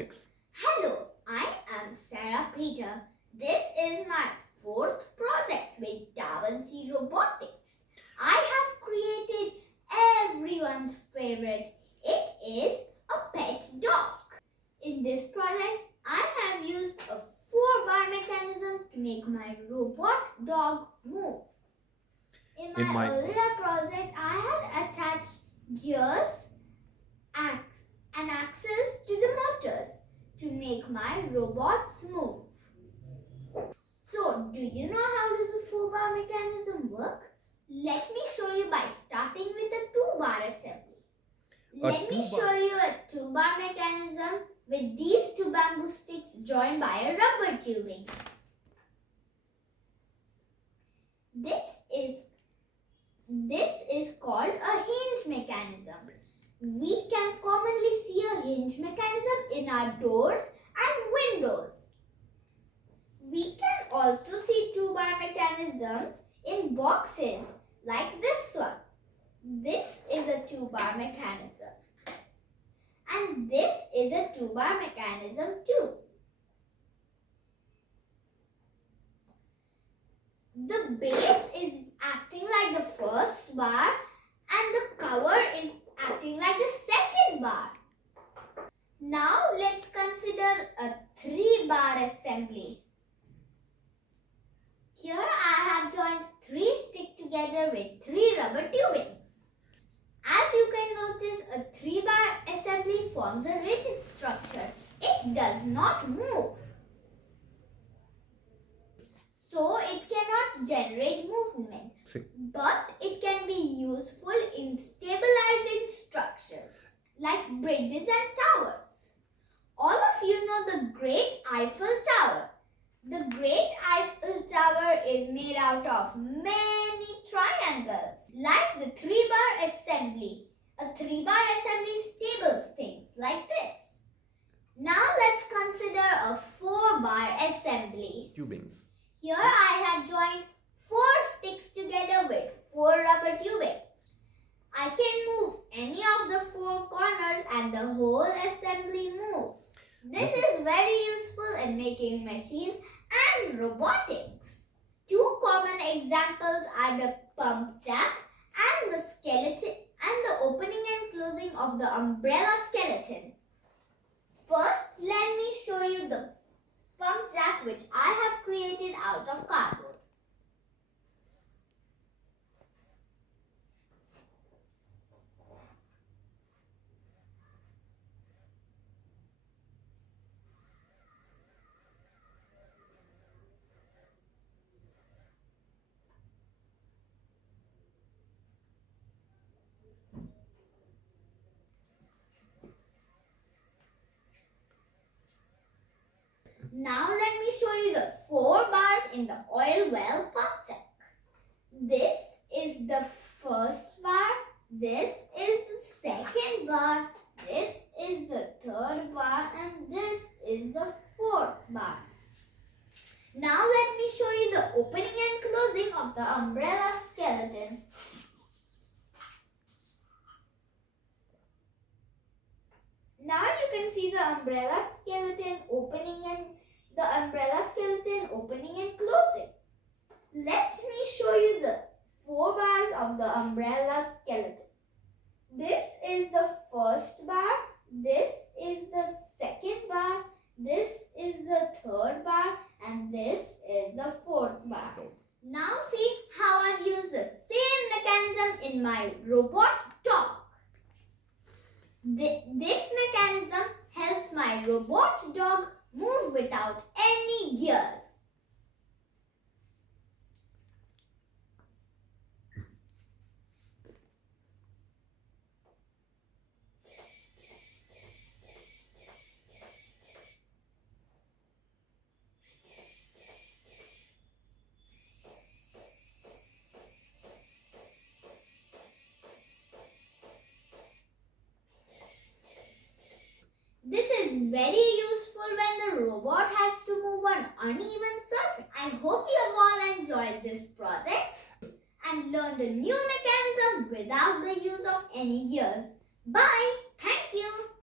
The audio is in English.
Hello, I am Sarah Peter. This is my fourth project with Davinci Robotics. I have created everyone's favorite. It is a pet dog. In this project, I have used a 4-bar mechanism to make my robot dog move. In my earlier project, I had attached gears and axles to the motors to make my robots move. So, do you know how does a 4-bar mechanism work? Let me show you by starting with a 2-bar assembly. Let me show you a 2-bar mechanism with these 2 bamboo sticks joined by a rubber tubing. This is called a hinge mechanism. We can commonly see a hinge mechanism in our doors and windows. We can also see 2-bar mechanisms in boxes like this one. This is a 2-bar mechanism. And this is a 2-bar mechanism too. The base is acting like the first bar and the cover is acting like the second bar. Now let's consider a 3-bar assembly. Here I have joined 3 sticks together with 3 rubber tubings. As you can notice, a 3-bar assembly forms a rigid structure. It does not move. So it cannot generate movement. But it can be useful in stabilizing structures like bridges and towers. All of you know the Great Eiffel Tower. The Great Eiffel Tower is made out of many triangles. Like the 3-bar assembly. A 3-bar assembly stables things like this. Now let's consider a 4-bar assembly. Tubings. Here I have joined 4 sticks together with 4 rubber tubings. I can move any of the 4 corners and the whole assembly moves. This is very useful in making machines and robotics. 2 common examples are the pump jack and the skeleton and the opening and closing of the umbrella skeleton. First, let me show you the pump jack which I have created out of cardboard. Now let me show you the 4 bars in the oil well pump jack. This is the first bar, this is the second bar, this is the third bar and this is the 4th bar. Now let me show you the opening and closing of the umbrella skeleton. Now you can see the umbrella skeleton opening and closing. Let me show you the 4 bars of the umbrella skeleton. This is the first bar, this is the second bar, this is the third bar and this is the 4th bar. Now see how I've used the same mechanism in my robot dog. This mechanism helps my robot dog move without any gears. This is very useful when the robot has to move on uneven surface. I hope you have all enjoyed this project and learned a new mechanism without the use of any gears. Bye! Thank you!